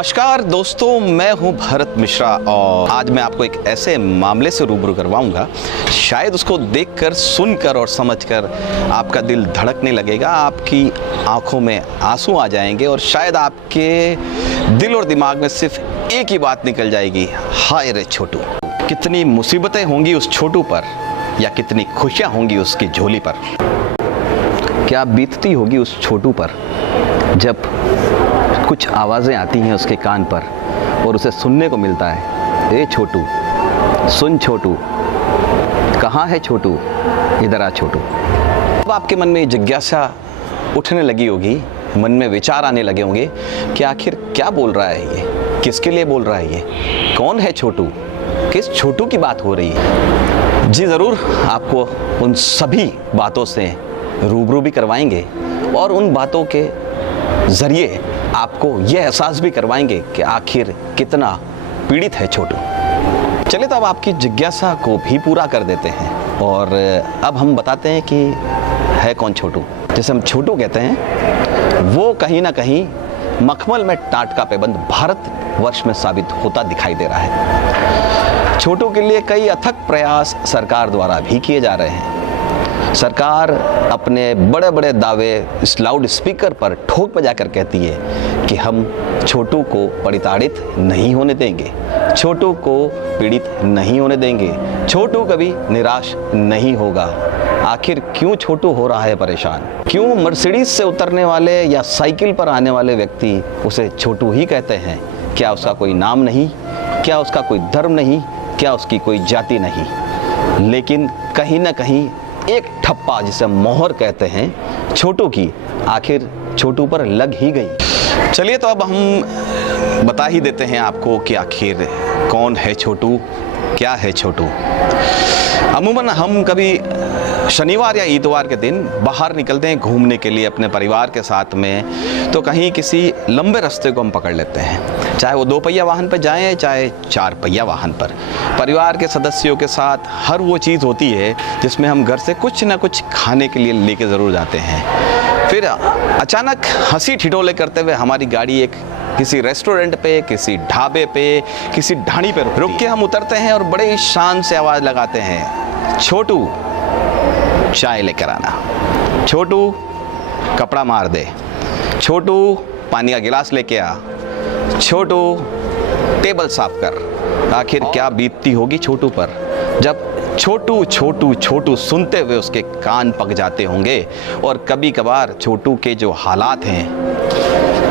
नमस्कार दोस्तों, मैं हूं भरत मिश्रा और आज मैं आपको एक ऐसे मामले से रूबरू करवाऊंगा। शायद उसको देखकर, सुनकर और समझकर आपका दिल धड़कने लगेगा, आपकी आंखों में आंसू आ जाएंगे और शायद आपके दिल और दिमाग में सिर्फ एक ही बात निकल जाएगी, हाय रे छोटू। कितनी मुसीबतें होंगी उस छोटू पर या कितनी खुशियां होंगी उसकी झोली पर। क्या बीतती होगी उस छोटू पर जब कुछ आवाज़ें आती हैं उसके कान पर और उसे सुनने को मिलता है, ए छोटू, सुन छोटू, कहाँ है छोटू, इधर आ छोटू। अब आपके मन में जिज्ञासा उठने लगी होगी, मन में विचार आने लगे होंगे कि आखिर क्या बोल रहा है ये, किसके लिए बोल रहा है ये, कौन है छोटू, किस छोटू की बात हो रही है। जी ज़रूर, आपको उन सभी बातों से रूबरू भी करवाएंगे और उन बातों के ज़रिए आपको यह एहसास भी करवाएंगे कि आखिर कितना पीड़ित है छोटू। चलिए तो अब आपकी जिज्ञासा को भी पूरा कर देते हैं और अब हम बताते हैं कि है कौन छोटू। जैसे हम छोटू कहते हैं, वो कहीं ना कहीं मखमल में टाट का पैबंद भारतवर्ष में साबित होता दिखाई दे रहा है। छोटू के लिए कई अथक प्रयास सरकार द्वारा भी किए जा रहे हैं। सरकार अपने बड़े बड़े दावे इस लाउड स्पीकर पर ठोक बजा कर कहती है कि हम छोटू को परिताड़ित नहीं होने देंगे, छोटू को पीड़ित नहीं होने देंगे, छोटू कभी निराश नहीं होगा। आखिर क्यों छोटू हो रहा है परेशान? क्यों मर्सिडीज से उतरने वाले या साइकिल पर आने वाले व्यक्ति उसे छोटू ही कहते हैं? क्या उसका कोई नाम नहीं? क्या उसका कोई धर्म नहीं? क्या उसकी कोई जाति नहीं? लेकिन कहीं ना कहीं एक ठप्पा, जिसे मोहर कहते हैं, छोटू की आखिर छोटू पर लग ही गई। चलिए तो अब हम बता ही देते हैं आपको कि आखिर कौन है छोटू, क्या है छोटू। अमूमन हम कभी शनिवार या इतवार के दिन बाहर निकलते हैं घूमने के लिए अपने परिवार के साथ में, तो कहीं किसी लंबे रास्ते को हम पकड़ लेते हैं, चाहे वो 2 पहिया वाहन पर जाएं चाहे 4 पहिया वाहन पर। परिवार के सदस्यों के साथ हर वो चीज़ होती है जिसमें हम घर से कुछ ना कुछ खाने के लिए लेके ज़रूर जाते हैं। फिर अचानक हंसी ठिठोले करते हुए हमारी गाड़ी एक किसी रेस्टोरेंट पे, किसी ढाबे पे, किसी ढाणी पे रुक के हम उतरते हैं और बड़े ही शान से आवाज़ लगाते हैं, छोटू चाय लेकर आना, छोटू कपड़ा मार दे, छोटू पानी का गिलास लेके आ, छोटू टेबल साफ कर। आखिर क्या बीतती होगी छोटू पर जब छोटू छोटू छोटू सुनते हुए उसके कान पक जाते होंगे। और कभी कभार छोटू के जो हालात हैं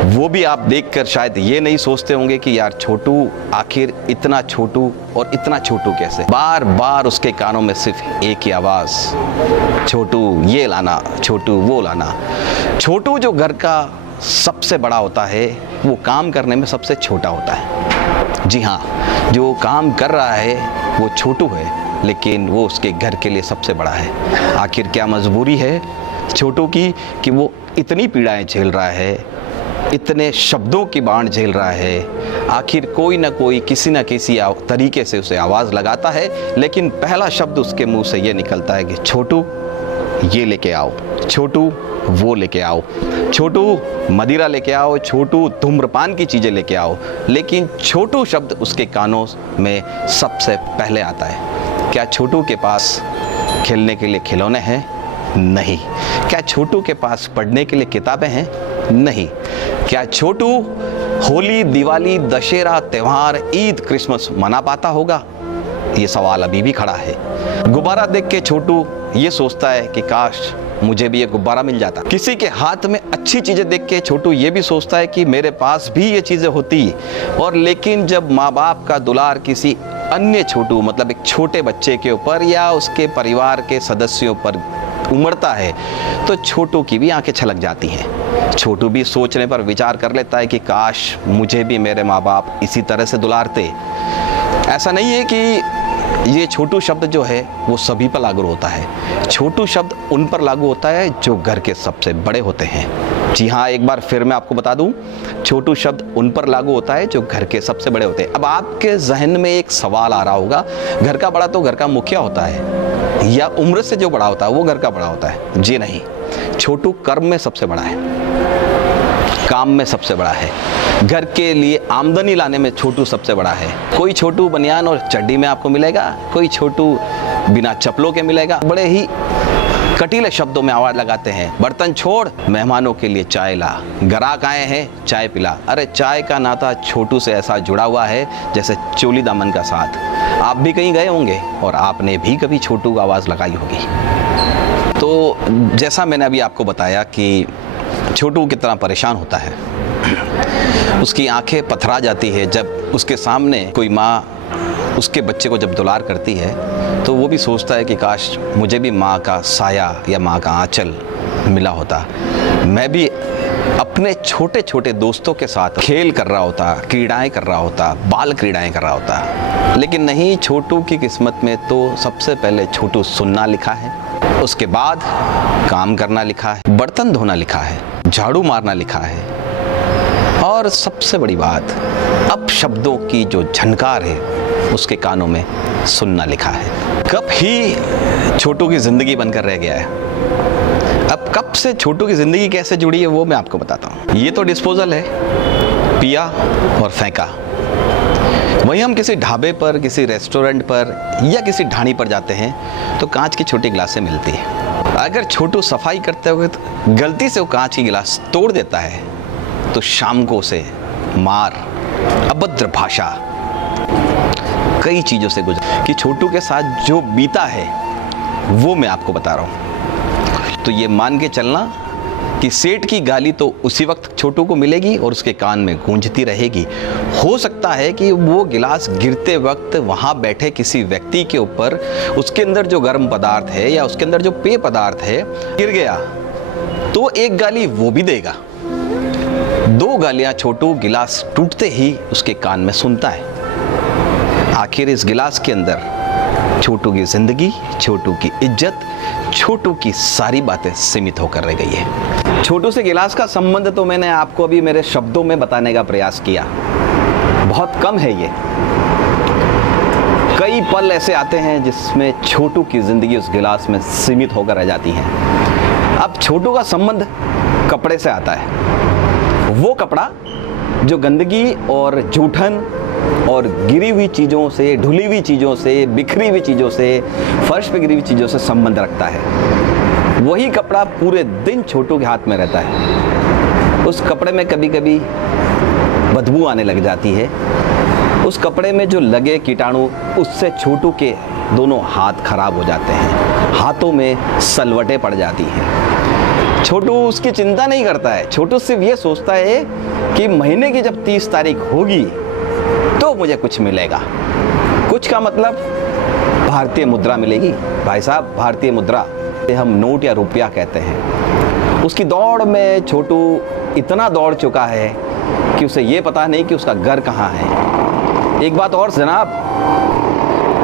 वो भी आप देखकर शायद ये नहीं सोचते होंगे कि यार छोटू आखिर इतना छोटू और इतना छोटू कैसे। बार बार उसके कानों में सिर्फ एक ही आवाज़, छोटू ये लाना, छोटू वो लाना। छोटू जो घर का सबसे बड़ा होता है वो काम करने में सबसे छोटा होता है। जी हाँ, जो काम कर रहा है वो छोटू है लेकिन वो उसके घर के लिए सबसे बड़ा है। आखिर क्या मजबूरी है छोटू की कि वो इतनी पीड़ाएं झेल रहा है, इतने शब्दों की बाढ़ झेल रहा है। आखिर कोई ना कोई किसी न किसी तरीके से उसे आवाज़ लगाता है, लेकिन पहला शब्द उसके मुंह से ये निकलता है कि छोटू ये लेके आओ, छोटू वो लेके आओ, छोटू मदिरा लेके आओ, छोटू धूम्रपान की चीज़ें लेके आओ। लेकिन छोटू शब्द उसके कानों में सबसे पहले आता है। क्या छोटू के पास खेलने के लिए खिलौने हैं? नहीं। क्या छोटू के पास पढ़ने के लिए किताबें हैं? नहीं। क्या छोटू होली, दिवाली, दशहरा, त्यौहार, ईद, क्रिसमस मना पाता होगा? ये सवाल अभी भी खड़ा है। गुब्बारा देख के छोटू ये सोचता है कि काश मुझे भी ये गुब्बारा मिल जाता। किसी के हाथ में अच्छी चीज़ें देख के छोटू ये भी सोचता है कि मेरे पास भी ये चीज़ें होती। और लेकिन जब माँ बाप का दुलार किसी अन्य छोटू, मतलब एक छोटे बच्चे के ऊपर या उसके परिवार के सदस्यों पर उमड़ता है तो छोटू की भी आंखें छलक जाती हैं। छोटू भी सोचने पर विचार कर लेता है कि काश मुझे भी मेरे माँ बाप इसी तरह से दुलारते। ऐसा नहीं है कि ये छोटू शब्द जो है वो सभी पर लागू होता है। छोटू शब्द उन पर लागू होता है जो घर के सबसे बड़े होते हैं। जी हाँ, एक बार फिर मैं आपको बता दूं, छोटू शब्द उन पर लागू होता है जो घर के सबसे बड़े होते हैं। अब आपके जहन में एक सवाल आ रहा होगा, घर का बड़ा तो घर का मुखिया होता है या उम्र से जो बड़ा होता है वो घर का बड़ा होता है? जी नहीं, छोटू कर्म में सबसे बड़ा है। काम में सबसे बड़ा है, घर के लिए आमदनी लाने में छोटू सबसे बड़ा है। कोई छोटू बनियान और चड्डी में आपको मिलेगा, कोई छोटू बिना चप्पलों के मिलेगा। बड़े ही कटीले शब्दों में आवाज़ लगाते हैं, बर्तन छोड़ मेहमानों के लिए चाय ला, ग्राहक आए हैं चाय पिला। अरे चाय का नाता छोटू से ऐसा जुड़ा हुआ है जैसे चोली दामन का साथ। आप भी कहीं गए होंगे और आपने भी कभी छोटू को आवाज़ लगाई होगी। तो जैसा मैंने अभी आपको बताया कि छोटू कितना परेशान होता है, उसकी आंखें पथरा जाती है जब उसके सामने कोई माँ उसके बच्चे को जब दुलार करती है, तो वो भी सोचता है कि काश मुझे भी माँ का साया या माँ का आंचल मिला होता, मैं भी अपने छोटे छोटे दोस्तों के साथ खेल कर रहा होता, क्रीड़ाएं कर रहा होता, बाल क्रीड़ाएं कर रहा होता। लेकिन नहीं, छोटू की किस्मत में तो सबसे पहले छोटू सुनना लिखा है, उसके बाद काम करना लिखा है, बर्तन धोना लिखा है, झाड़ू मारना लिखा है, और सबसे बड़ी बात, अब शब्दों की जो झनकार है उसके कानों में सुनना लिखा है। कब ही छोटू की ज़िंदगी बनकर रह गया है। अब कब से छोटू की ज़िंदगी कैसे जुड़ी है वो मैं आपको बताता हूँ। ये तो डिस्पोजल है, पिया और फेंका। वहीं हम किसी ढाबे पर, किसी रेस्टोरेंट पर या किसी ढाणी पर जाते हैं तो कांच की छोटी गिलासें मिलती है। अगर छोटू सफाई करते हुए तो गलती से वो कांच की गिलास तोड़ देता है तो शाम को उसे मार, अभद्र भाषा, कई चीज़ों से गुजर कि छोटू के साथ जो बीता है वो मैं आपको बता रहा हूँ। तो ये मान के चलना कि सेठ की गाली तो उसी वक्त छोटू को मिलेगी और उसके कान में गूंजती रहेगी। हो सकता है कि वो गिलास गिरते वक्त वहाँ बैठे किसी व्यक्ति के ऊपर उसके अंदर जो गर्म पदार्थ है या उसके अंदर जो पेय पदार्थ है गिर गया तो एक गाली वो भी देगा। दो गालियाँ छोटू गिलास टूटते ही उसके कान में सुनता है। आखिर इस गिलास के अंदर छोटू की जिंदगी, छोटू की इज्जत, छोटू की सारी बातें सीमित होकर रह गई है। छोटू से गिलास का संबंध तो मैंने आपको अभी मेरे शब्दों में बताने का प्रयास किया, बहुत कम है ये। कई पल ऐसे आते हैं जिसमें छोटू की जिंदगी उस गिलास में सीमित होकर रह जाती है। अब छोटू का संबंध कपड़े से आता है, वो कपड़ा जो गंदगी और जूठन और गिरी हुई चीज़ों से, ढुली हुई चीज़ों से, बिखरी हुई चीज़ों से, फर्श पे गिरी हुई चीज़ों से संबंध रखता है। वही कपड़ा पूरे दिन छोटू के हाथ में रहता है। उस कपड़े में कभी कभी बदबू आने लग जाती है। उस कपड़े में जो लगे कीटाणु, उससे छोटू के दोनों हाथ खराब हो जाते हैं, हाथों में सलवटें पड़ जाती हैं। छोटू उसकी चिंता नहीं करता है। छोटू सिर्फ ये सोचता है कि महीने की जब 30 तारीख होगी तो मुझे कुछ मिलेगा। कुछ का मतलब भारतीय मुद्रा मिलेगी। भाई साहब, भारतीय मुद्रा हम नोट या रुपया कहते हैं। उसकी दौड़ में छोटू इतना दौड़ चुका है कि उसे ये पता नहीं कि उसका घर कहाँ है। एक बात और जनाब,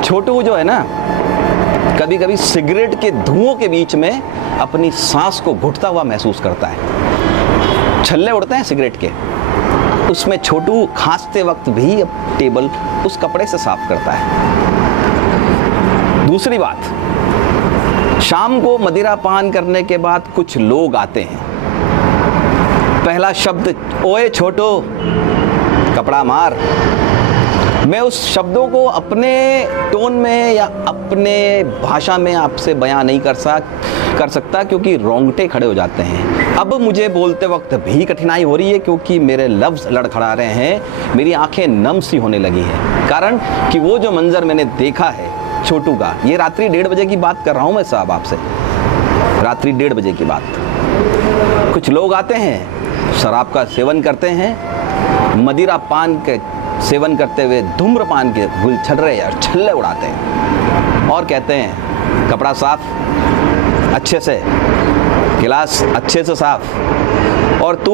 छोटू जो है ना, कभी कभी सिगरेट के धुओं के बीच में अपनी सांस को घुटता हुआ महसूस करता है। छल्ले उड़ते हैं सिगरेट के, उसमें छोटू खांसते वक्त भी टेबल उस कपड़े से साफ करता है। दूसरी बात, शाम को मदिरा पान करने के बाद कुछ लोग आते हैं। पहला शब्द, ओए छोटू कपड़ा मार। मैं उस शब्दों को अपने टोन में या अपने भाषा में आपसे बयां नहीं कर सकता क्योंकि रोंगटे खड़े हो जाते हैं। अब मुझे बोलते वक्त भी कठिनाई हो रही है क्योंकि मेरे लफ्ज़ लड़खड़ा रहे हैं, मेरी आंखें नम सी होने लगी हैं। कारण कि वो जो मंजर मैंने देखा है छोटू का, ये रात्रि 1:30 बजे की बात कर रहा हूँ मैं साहब आपसे, रात्रि 1:30 बजे की बात। कुछ लोग आते हैं, शराब का सेवन करते हैं, मदिरा पान के सेवन करते हुए धूम्रपान के गुलछर्रे और छल्ले उड़ाते हैं और कहते हैं कपड़ा साफ अच्छे से, गिलास अच्छे से साफ, और तू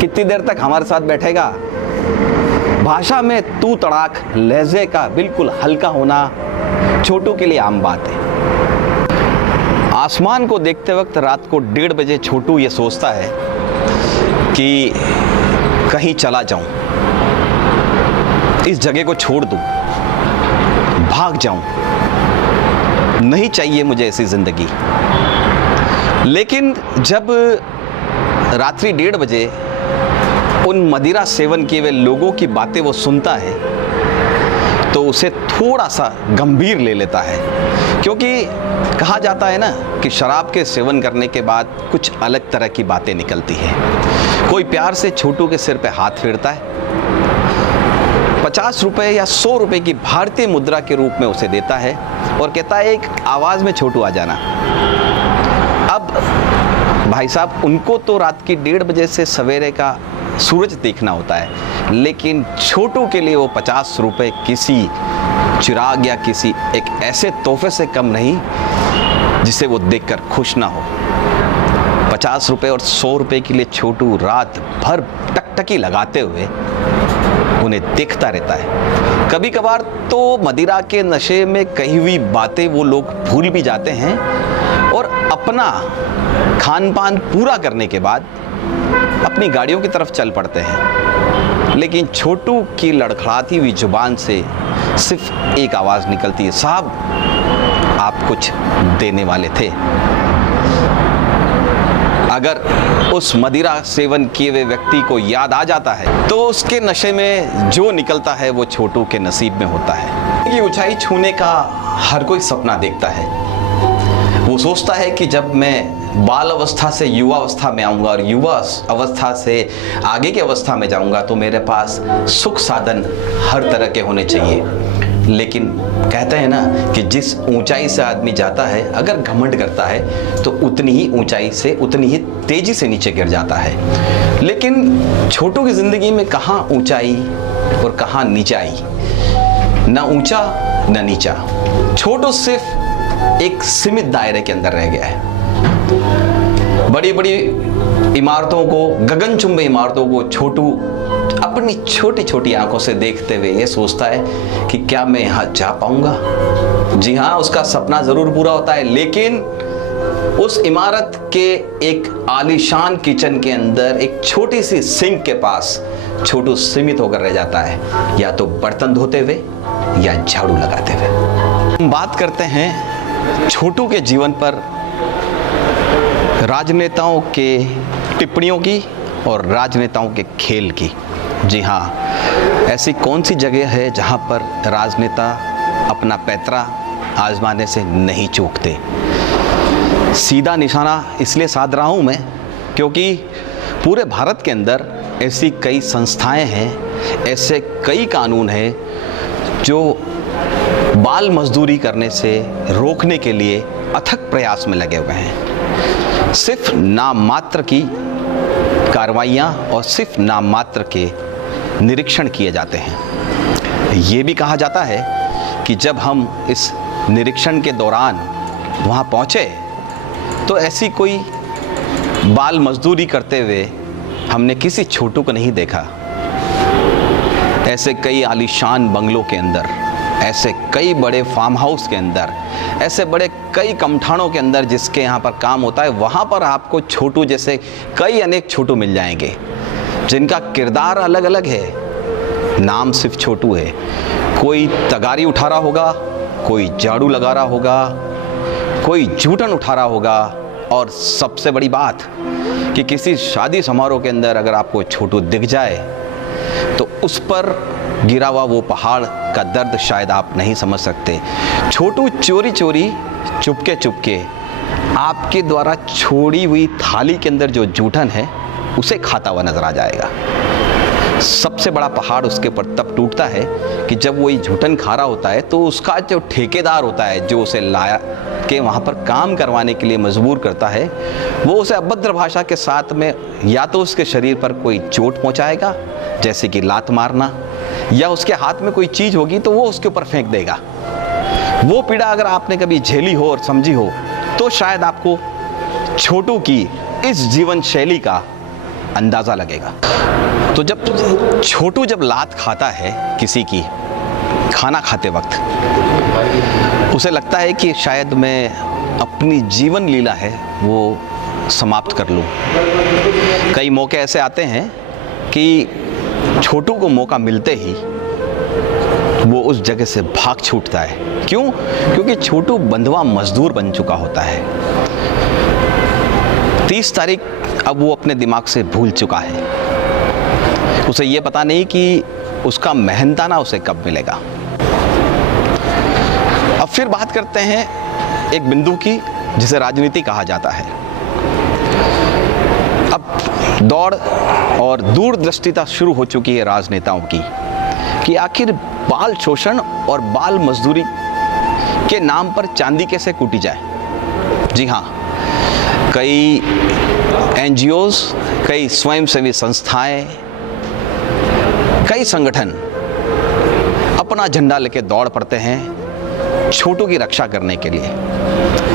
कितनी देर तक हमारे साथ बैठेगा। भाषा में तू तड़ाक, लहजे का बिल्कुल हल्का होना छोटू के लिए आम बात है। आसमान को देखते वक्त रात को 1:30 बजे छोटू ये सोचता है कि कहीं चला जाऊं, इस जगह को छोड़ दूं, भाग जाऊं, नहीं चाहिए मुझे ऐसी जिंदगी। लेकिन जब रात्रि 1:30 बजे उन मदिरा सेवन किए हुए लोगों की बातें वो सुनता है तो उसे थोड़ा सा गंभीर ले लेता है, क्योंकि कहा जाता है ना कि शराब के सेवन करने के बाद कुछ अलग तरह की बातें निकलती हैं। कोई प्यार से छोटू के सिर पे हाथ फेरता है, 50 रुपए या 100 रुपए की भारतीय मुद्रा के रूप में उसे देता है और कहता है एक आवाज़ में छोटू आ जाना। अब भाई साहब, उनको तो रात की 1:30 बजे से सवेरे का सूरज देखना होता है, लेकिन छोटू के लिए वो 50 रुपए किसी चिराग या किसी एक ऐसे तोहफे से कम नहीं जिसे वो देखकर खुश ना हो। 50 रुपए और 100 रुपए के लिए छोटू रात भर टकटकी लगाते हुए उन्हें देखता रहता है। कभी कभार तो मदिरा के नशे में कही हुई बातें वो लोग भूल भी जाते हैं और अपना खान पान पूरा करने के बाद अपनी गाड़ियों की तरफ चल पड़ते हैं। लेकिन छोटू की लड़खड़ाती हुई जुबान से सिर्फ एक आवाज़ निकलती है, साहब आप कुछ देने वाले थे। अगर उस मदिरा सेवन किए हुए व्यक्ति को याद आ जाता है तो उसके नशे में जो निकलता है वो छोटू के नसीब में होता है। ये ऊंचाई छूने का हर कोई सपना देखता है। वो सोचता है कि जब मैं बाल अवस्था से युवा अवस्था में आऊँगा और युवा अवस्था से आगे की अवस्था में जाऊँगा तो मेरे पास सुख साधन हर तरह के होने चाहिए। लेकिन कहते हैं ना कि जिस ऊंचाई से आदमी जाता है, अगर घमंड करता है तो उतनी ही ऊंचाई से उतनी ही तेजी से नीचे गिर जाता है। लेकिन छोटू की ज़िंदगी में कहाँ ऊंचाई और कहाँ नीचाई, ना ऊंचा ना नीचा। छोटू सिर्फ एक सीमित दायरे के अंदर रह गया है। बड़ी बड़ी इमारतों को, गगनचुंबी इमारतों को छोटू अपनी छोटी छोटी आंखों से देखते हुए ये सोचता है कि क्या मैं यहाँ जा पाऊंगा। जी हाँ, उसका सपना जरूर पूरा होता है, लेकिन उस इमारत के एक आलीशान किचन के अंदर एक छोटी सी सिंक के पास छोटू सीमित होकर रह जाता है, या तो बर्तन धोते हुए या झाड़ू लगाते हुए। हम बात करते हैं छोटू के जीवन पर राजनेताओं के टिप्पणियों की और राजनेताओं के खेल की। जी हाँ, ऐसी कौन सी जगह है जहाँ पर राजनेता अपना पैतरा आजमाने से नहीं चूकते। सीधा निशाना इसलिए साध रहा हूँ मैं क्योंकि पूरे भारत के अंदर ऐसी कई संस्थाएं हैं, ऐसे कई कानून हैं जो बाल मजदूरी करने से रोकने के लिए अथक प्रयास में लगे हुए हैं। सिर्फ नाम मात्र की कार्रवाइयाँ और सिर्फ नाम मात्र के निरीक्षण किए जाते हैं। ये भी कहा जाता है कि जब हम इस निरीक्षण के दौरान वहाँ पहुँचे तो ऐसी कोई बाल मजदूरी करते हुए हमने किसी छोटू को नहीं देखा। ऐसे कई आलीशान बंगलों के अंदर, ऐसे कई बड़े फार्म हाउस के अंदर, ऐसे बड़े कई कमठानों के अंदर जिसके यहाँ पर काम होता है, वहाँ पर आपको छोटू जैसे कई अनेक छोटू मिल जाएंगे जिनका किरदार अलग अलग है, नाम सिर्फ छोटू है। कोई तगारी उठा रहा होगा, कोई झाड़ू लगा रहा होगा, कोई जूठन उठा रहा होगा, और सबसे बड़ी बात कि किसी शादी समारोह के अंदर अगर आपको छोटू दिख जाए तो उस पर गिरा हुआ वो पहाड़ का दर्द शायद आप नहीं समझ सकते। छोटू चोरी चोरी, चुपके चुपके आपके द्वारा छोड़ी हुई थाली के अंदर जो जूठन है उसे खाता हुआ नजर आ जाएगा। सबसे बड़ा पहाड़ उसके ऊपर तब टूटता है कि जब वो ये जूठन खा रहा होता है तो उसका जो ठेकेदार होता है, जो उसे लाया के वहाँ पर काम करवाने के लिए मजबूर करता है, वो उसे अभद्र भाषा के साथ में या तो उसके शरीर पर कोई चोट पहुँचाएगा जैसे कि लात मारना, या उसके हाथ में कोई चीज़ होगी तो वो उसके ऊपर फेंक देगा। वो पीड़ा अगर आपने कभी झेली हो और समझी हो तो शायद आपको छोटू की इस जीवन शैली का अंदाज़ा लगेगा। तो जब छोटू लात खाता है किसी की खाना खाते वक्त, उसे लगता है कि शायद मैं अपनी जीवन लीला है वो समाप्त कर लूँ। कई मौके ऐसे आते हैं कि छोटू को मौका मिलते ही वो उस जगह से भाग छूटता है। क्यों? क्योंकि छोटू बंधुआ मजदूर बन चुका होता है। 30 तारीख अब वो अपने दिमाग से भूल चुका है। उसे ये पता नहीं कि उसका मेहनताना उसे कब मिलेगा। अब फिर बात करते हैं एक बिंदु की जिसे राजनीति कहा जाता है। अब दौड़ और दूरदृष्टिता शुरू हो चुकी है राजनेताओं की कि आखिर बाल शोषण और बाल मजदूरी के नाम पर चांदी कैसे कूटी जाए। जी हाँ, कई एनजीओज, कई स्वयंसेवी संस्थाएं, कई संगठन अपना झंडा लेके दौड़ पड़ते हैं छोटू की रक्षा करने के लिए,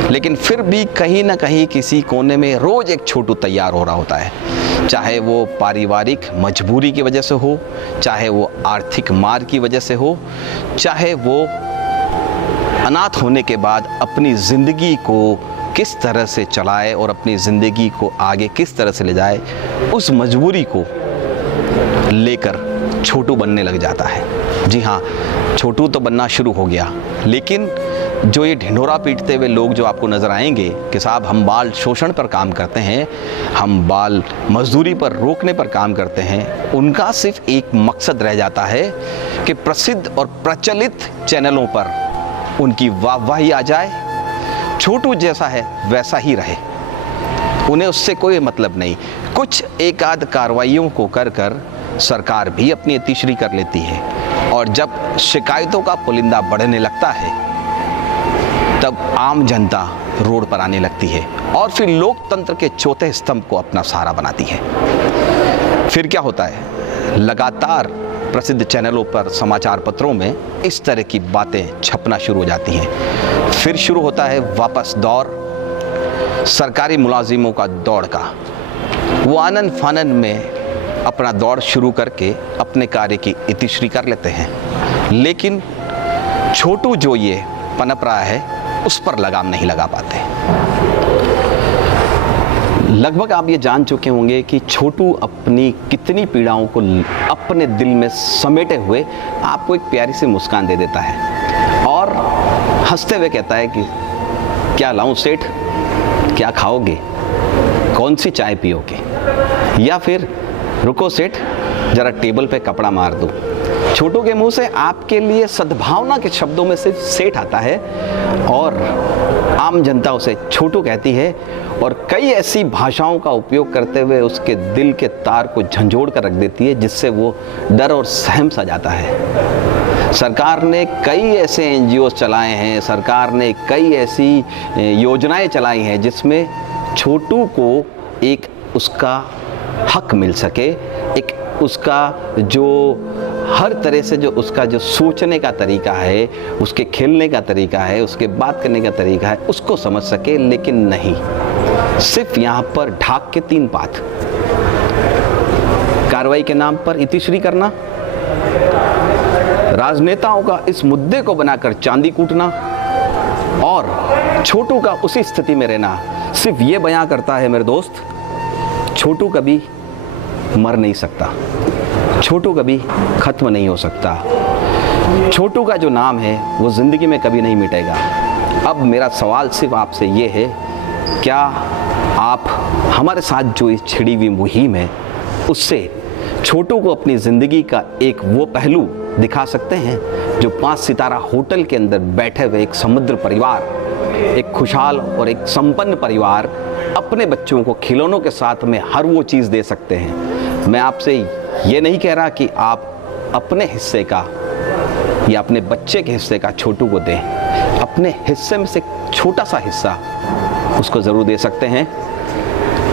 लेकिन फिर भी कहीं ना कहीं किसी कोने में रोज एक छोटू तैयार हो रहा होता है, चाहे वो पारिवारिक मजबूरी की वजह से हो, चाहे वो आर्थिक मार की वजह से हो, चाहे वो अनाथ होने के बाद अपनी ज़िंदगी को किस तरह से चलाए और अपनी ज़िंदगी को आगे किस तरह से ले जाए, उस मजबूरी को लेकर छोटू बनने लग जाता है। जी हाँ, छोटू तो बनना शुरू हो गया, लेकिन जो ये ढिंढोरा पीटते हुए लोग जो आपको नज़र आएंगे कि साहब हम बाल शोषण पर काम करते हैं, हम बाल मजदूरी पर रोकने पर काम करते हैं, उनका सिर्फ एक मकसद रह जाता है कि प्रसिद्ध और प्रचलित चैनलों पर उनकी वाहवाही आ जाए, छोटू जैसा है वैसा ही रहे, उन्हें उससे कोई मतलब नहीं। कुछ एक आध कार्रवाइयों को कर कर सरकार भी अपनी तीसरी कर लेती है, और जब शिकायतों का पुलिंदा बढ़ने लगता है तब आम जनता रोड पर आने लगती है और फिर लोकतंत्र के चौथे स्तंभ को अपना सहारा बनाती है। फिर क्या होता है, लगातार प्रसिद्ध चैनलों पर, समाचार पत्रों में इस तरह की बातें छपना शुरू हो जाती हैं। फिर शुरू होता है वापस दौर सरकारी मुलाजिमों का दौड़ का। वो आनन फानन में अपना दौड़ शुरू करके अपने कार्य की इतिश्री कर लेते हैं, लेकिन छोटू जो ये पनप रहा है उस पर लगाम नहीं लगा पाते। लगभग आप ये जान चुके होंगे कि छोटू अपनी कितनी पीड़ाओं को अपने दिल में समेटे हुए आपको एक प्यारी सी मुस्कान दे देता है और हंसते हुए कहता है कि क्या लाऊं सेठ, क्या खाओगे, कौन सी चाय पियोगे, या फिर रुको सेठ जरा टेबल पे कपड़ा मार दूं। छोटू के मुंह से आपके लिए सद्भावना के शब्दों में सिर्फ सेठ आता है और आम जनता उसे छोटू कहती है और कई ऐसी भाषाओं का उपयोग करते हुए उसके दिल के तार को झंझोड़ कर रख देती है, जिससे वो डर और सहम सा जाता है। सरकार ने कई ऐसे एनजीओ चलाए हैं, सरकार ने कई ऐसी योजनाएं चलाई हैं जिसमें छोटू को एक उसका हक मिल सके, एक उसका जो हर तरह से जो उसका जो सोचने का तरीका है, उसके खेलने का तरीका है, उसके बात करने का तरीका है, उसको समझ सके। लेकिन नहीं, सिर्फ यहाँ पर ढाक के 3 बात, कार्रवाई के नाम पर इतिश्री करना, राजनेताओं का इस मुद्दे को बनाकर चांदी कूटना और छोटू का उसी स्थिति में रहना सिर्फ ये बयां करता है मेरे दोस्त, छोटू कभी मर नहीं सकता, छोटू कभी खत्म नहीं हो सकता, छोटू का जो नाम है वो ज़िंदगी में कभी नहीं मिटेगा। अब मेरा सवाल सिर्फ आपसे ये है, क्या आप हमारे साथ जो इस छिड़ी हुई मुहिम है उससे छोटू को अपनी ज़िंदगी का एक वो पहलू दिखा सकते हैं जो 5 सितारा होटल के अंदर बैठे हुए एक समृद्ध परिवार, एक खुशहाल और एक संपन्न परिवार अपने बच्चों को खिलौनों के साथ में हर वो चीज़ दे सकते हैं। मैं आपसे ये नहीं कह रहा कि आप अपने हिस्से का या अपने बच्चे के हिस्से का छोटू को दें, अपने हिस्से में से छोटा सा हिस्सा उसको ज़रूर दे सकते हैं।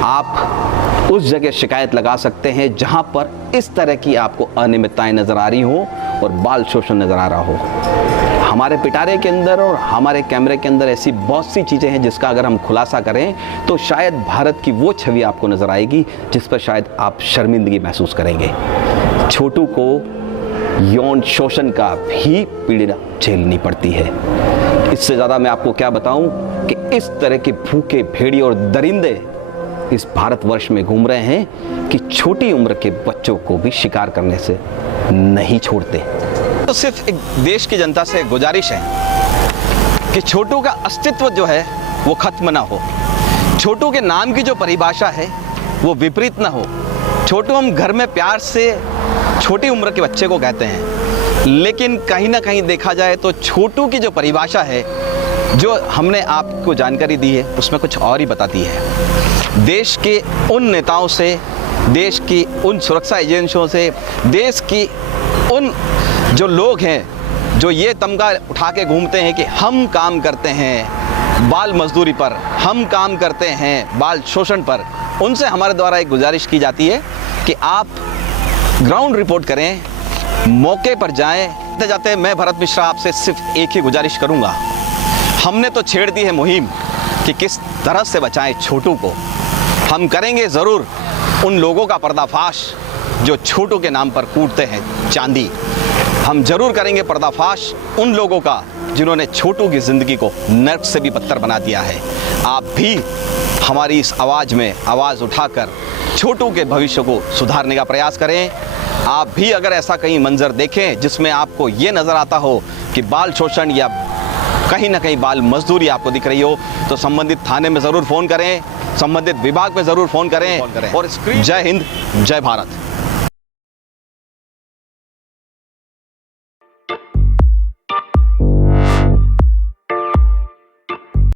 आप उस जगह शिकायत लगा सकते हैं जहां पर इस तरह की आपको अनियमितताएं नज़र आ रही हो और बाल शोषण नज़र आ रहा हो। हमारे पिटारे के अंदर और हमारे कैमरे के अंदर ऐसी बहुत सी चीज़ें हैं जिसका अगर हम खुलासा करें तो शायद भारत की वो छवि आपको नज़र आएगी जिस पर शायद आप शर्मिंदगी महसूस करेंगे। छोटू को यौन शोषण का भी पीड़ा झेलनी पड़ती है। इससे ज़्यादा मैं आपको क्या बताऊं कि इस तरह के भूखे भेड़ी और दरिंदे इस भारतवर्ष में घूम रहे हैं कि छोटी उम्र के बच्चों को भी शिकार करने से नहीं छोड़ते। तो सिर्फ एक देश की जनता से गुजारिश है कि छोटू का अस्तित्व जो है वो खत्म ना हो, छोटू के नाम की जो परिभाषा है वो विपरीत ना हो, छोटू हम घर में प्यार से छोटी उम्र के बच्चे को कहते हैं, लेकिन कहीं ना कहीं देखा जाए तो छोटू की जो परिभाषा है, जो हमने आपको जानकारी दी है, उसमें कुछ और ही बताती है। देश के उन नेताओं से, देश की उन सुरक्षा एजेंसियों से, देश की उन जो लोग हैं जो ये तमगा उठा के घूमते हैं कि हम काम करते हैं बाल मजदूरी पर, हम काम करते हैं बाल शोषण पर, उनसे हमारे द्वारा एक गुजारिश की जाती है कि आप ग्राउंड रिपोर्ट करें, मौके पर जाएं। जाते मैं भरत मिश्रा आपसे सिर्फ एक ही गुजारिश करूंगा, हमने तो छेड़ दी है मुहिम कि किस तरह से बचाएं छोटू को। हम करेंगे ज़रूर उन लोगों का पर्दाफाश जो छोटू के नाम पर कूटते हैं चांदी। हम ज़रूर करेंगे पर्दाफाश उन लोगों का जिन्होंने छोटू की ज़िंदगी को नर्क से भी बदतर बना दिया है। आप भी हमारी इस आवाज़ में आवाज़ उठाकर छोटू के भविष्य को सुधारने का प्रयास करें। आप भी अगर ऐसा कहीं मंजर देखें जिसमें आपको ये नज़र आता हो कि बाल शोषण या कहीं ना कहीं बाल मजदूरी आपको दिख रही हो, तो संबंधित थाने में ज़रूर फ़ोन करें, संबंधित विभाग में ज़रूर फ़ोन करें। और जय हिंद, जय भारत।